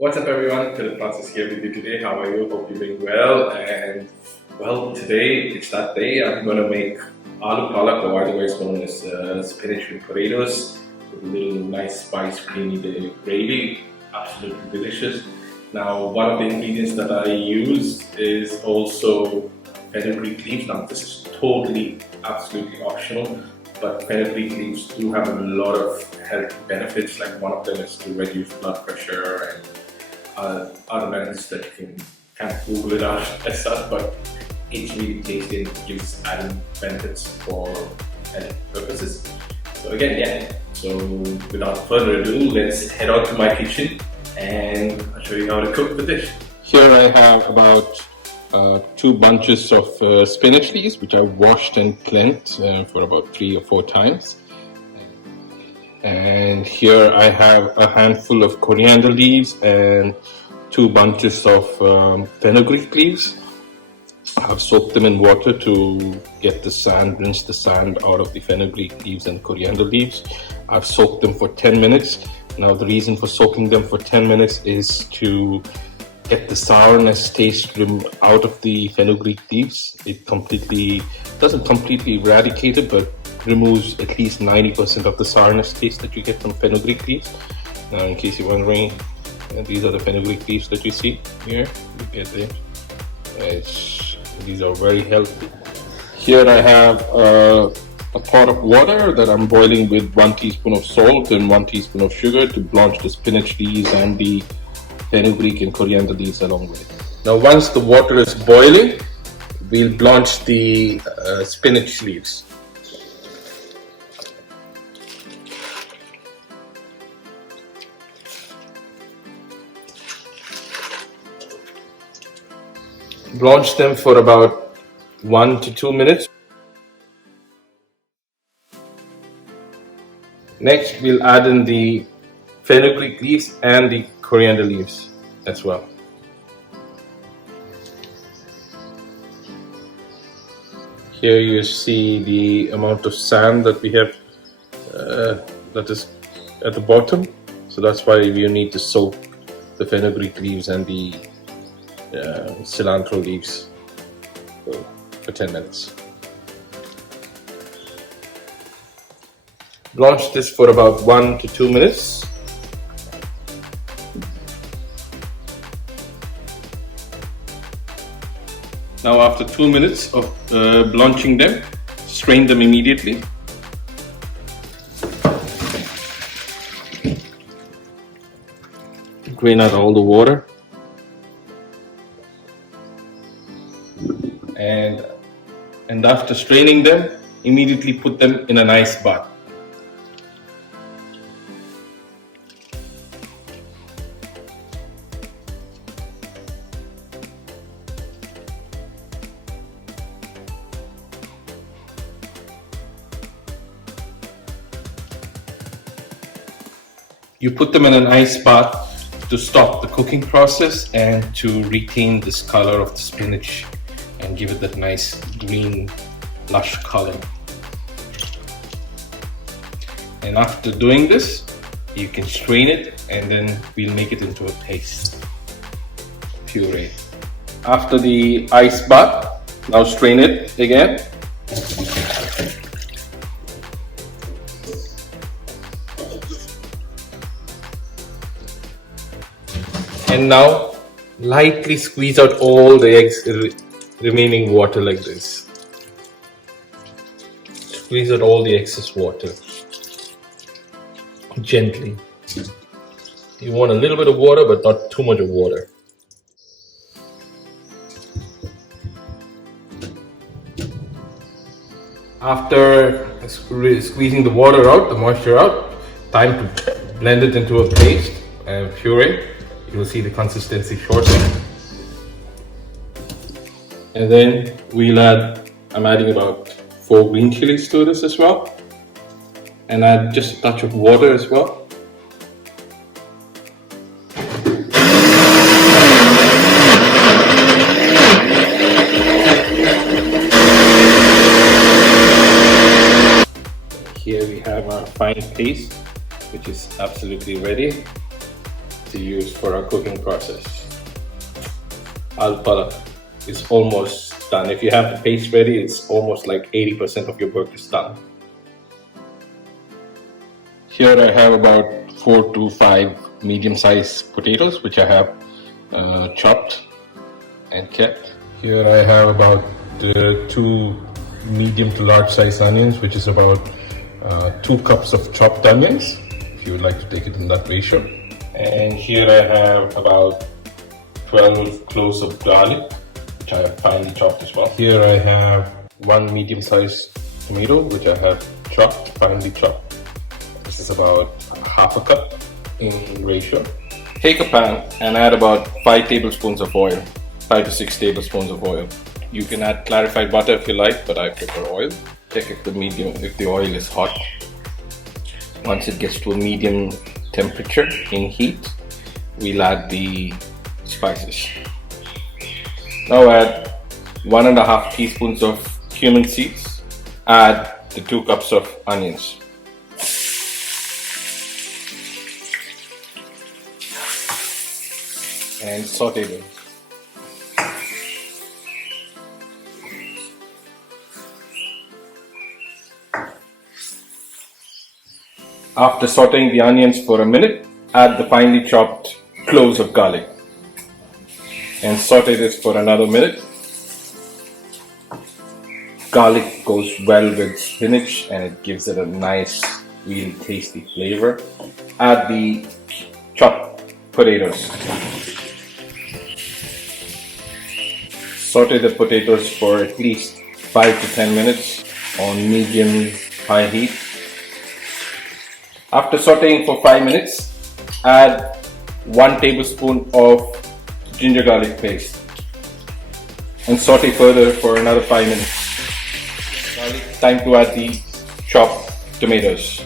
What's up everyone, Philip Francis here with you today. How are you? Hope you're doing well. And well, today it's that day. I'm going to make Aloo Palak, or otherwise known as spinach with potatoes, with a little nice spice creamy gravy. Absolutely delicious. Now, one of the ingredients that I use is also fenugreek leaves. Now, this is totally, absolutely optional, but fenugreek leaves do have a lot of health benefits. Like one of them is to reduce blood pressure and other benefits that you can't Google it out as such, but it's really tasty and gives added benefits for health purposes. So again, yeah, so without further ado, let's head out to my kitchen and I'll show you how to cook the dish. Here I have about 2 bunches of spinach leaves, which I washed and cleansed for about 3 or 4 times. And here I have a handful of coriander leaves and 2 bunches of fenugreek leaves. I've soaked them in water to get the sand, rinse the sand out of the fenugreek leaves and coriander leaves. I've soaked them for 10 minutes. Now the reason for soaking them for 10 minutes is to get the sourness taste out of the fenugreek leaves. It doesn't completely eradicate it, but removes at least 90% of the sourness taste that you get from fenugreek leaves. Now, in case you're wondering, these are the fenugreek leaves that you see here. You get them. These are very healthy. Here I have a pot of water that I'm boiling with 1 teaspoon of salt and 1 teaspoon of sugar to blanch the spinach leaves and the fenugreek and coriander leaves along with it. Now, once the water is boiling, we'll blanch the spinach leaves. Blanch them for about 1 to 2 minutes. Next, we'll add in the fenugreek leaves and the coriander leaves as well. Here you see the amount of sand that we have that is at the bottom. So that's why you need to soak the fenugreek leaves and the cilantro leaves for 10 minutes. Blanch this for about 1 to 2 minutes. Now, after 2 minutes of blanching them, strain them immediately. Drain out all the water. And after straining them, immediately put them in an ice bath. You put them in an ice bath to stop the cooking process and to retain this color of the spinach and give it that nice green lush color. And after doing this, you can strain it and then we'll make it into a paste puree. After the ice bath, now strain it again. And now lightly squeeze out all the remaining water like this. Squeeze out all the excess water gently. You want a little bit of water, but not too much of water. After squeezing the water out, the moisture out, time to blend it into a paste and puree. You will see the consistency shortly. And then I'm adding about 4 green chilies to this as well. And add just a touch of water as well. Here we have our fine paste, which is absolutely ready. to use for our cooking process. Aloo Palak is almost done. If you have the paste ready, it's almost like 80% of your work is done. Here I have about 4 to 5 medium-sized potatoes, which I have chopped and kept. Here I have about 2 medium to large size onions, which is about 2 cups of chopped onions, if you would like to take it in that ratio. And here I have about 12 cloves of garlic, which I have finely chopped as well. Here I have 1 medium sized tomato, which I have chopped, finely chopped. This is about half a cup in ratio. Take a pan and add about 5 tablespoons of oil, 5 to 6 tablespoons of oil. You can add clarified butter if you like, but I prefer oil. Check if the oil is hot. Once it gets to a medium temperature in heat, we'll add the spices. Now add 1.5 teaspoons of cumin seeds. Add the 2 cups of onions. And saute them. After sauteing the onions for a minute, add the finely chopped cloves of garlic and saute this for another minute. Garlic goes well with spinach and it gives it a nice, really tasty flavor. Add the chopped potatoes. Saute the potatoes for at least 5 to 10 minutes on medium-high heat. After sauteing for 5 minutes, add 1 tablespoon of ginger garlic paste and saute further for another 5 minutes. Time to add the chopped tomatoes.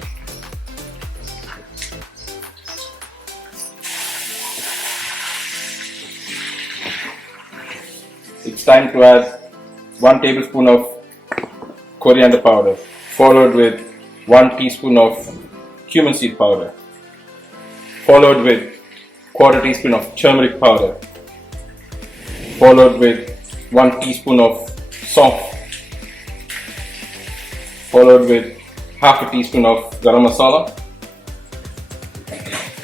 It's time to add 1 tablespoon of coriander powder, followed with 1 teaspoon of cumin seed powder, followed with 1/4 teaspoon of turmeric powder, followed with 1 teaspoon of salt, followed with 1/2 teaspoon of garam masala,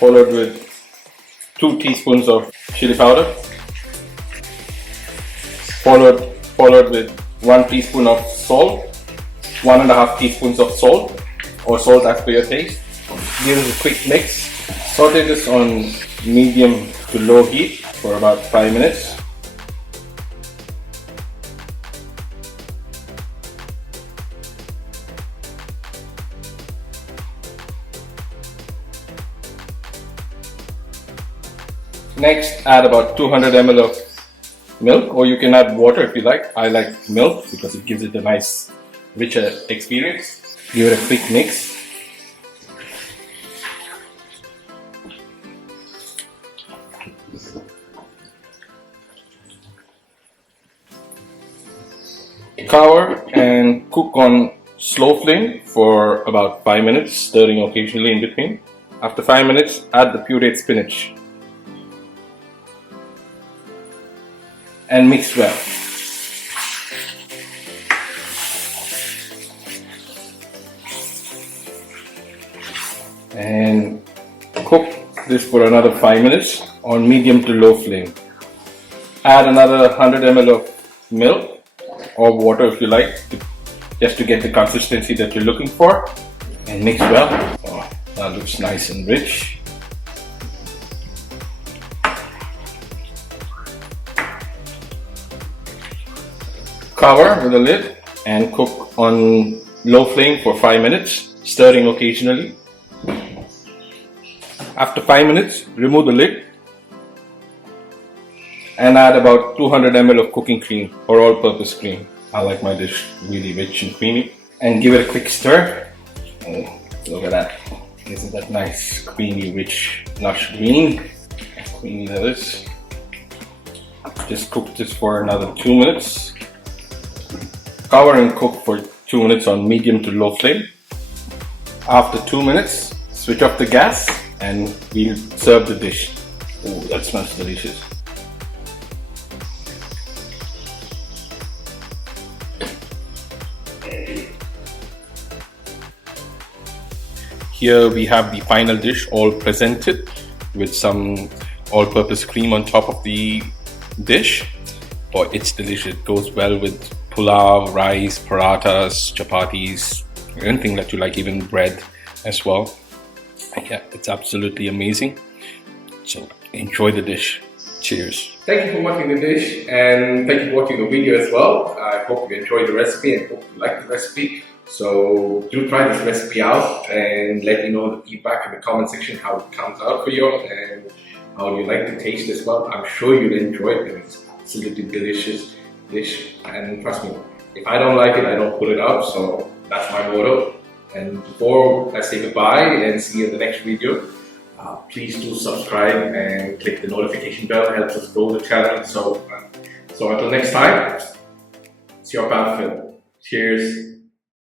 followed with 2 teaspoons of chili powder, followed with 1 teaspoon of salt, 1.5 teaspoons of salt or salt as per your taste. Give it a quick mix. Saute this on medium to low heat for about 5 minutes. Next, add about 200 ml of milk, or you can add water if you like. I like milk because it gives it a nice, richer experience. Give it a quick mix. Cover and cook on slow flame for about 5 minutes, stirring occasionally in between. After 5 minutes, add the pureed spinach and mix well. And cook this for another 5 minutes on medium to low flame. Add another 100 ml of milk or water if you like, just to get the consistency that you're looking for, and mix well. Oh, that looks nice and rich. Cover with a lid and cook on low flame for 5 minutes, stirring occasionally. After 5 minutes, remove the lid and add about 200 ml of cooking cream or all-purpose cream. I like my dish really rich and creamy. And give it a quick stir. Oh, look at that. Isn't that nice, creamy, rich, lush green? Creamy that is. Just cook this for another 2 minutes. Cover and cook for 2 minutes on medium to low flame. After 2 minutes, switch off the gas and we'll serve the dish. Oh, that smells delicious. Here we have the final dish all presented with some all-purpose cream on top of the dish. Boy, it's delicious. It goes well with pulao, rice, parathas, chapatis, anything that you like, even bread as well. Yeah, it's absolutely amazing. So enjoy the dish. Cheers. Thank you for watching the dish, and thank you for watching the video as well. I hope you enjoyed the recipe and hope you like the recipe. So do try this recipe out and let me know the feedback in the comment section, how it comes out for you and how you like the taste as well. I'm sure you'll enjoy it, and it's absolutely delicious dish. And trust me, if I don't like it, I don't put it out. So that's my motto. And before I say goodbye and see you in the next video, please do subscribe and click the notification bell. It helps us grow the channel. So until next time, it's your pal Phil. Cheers.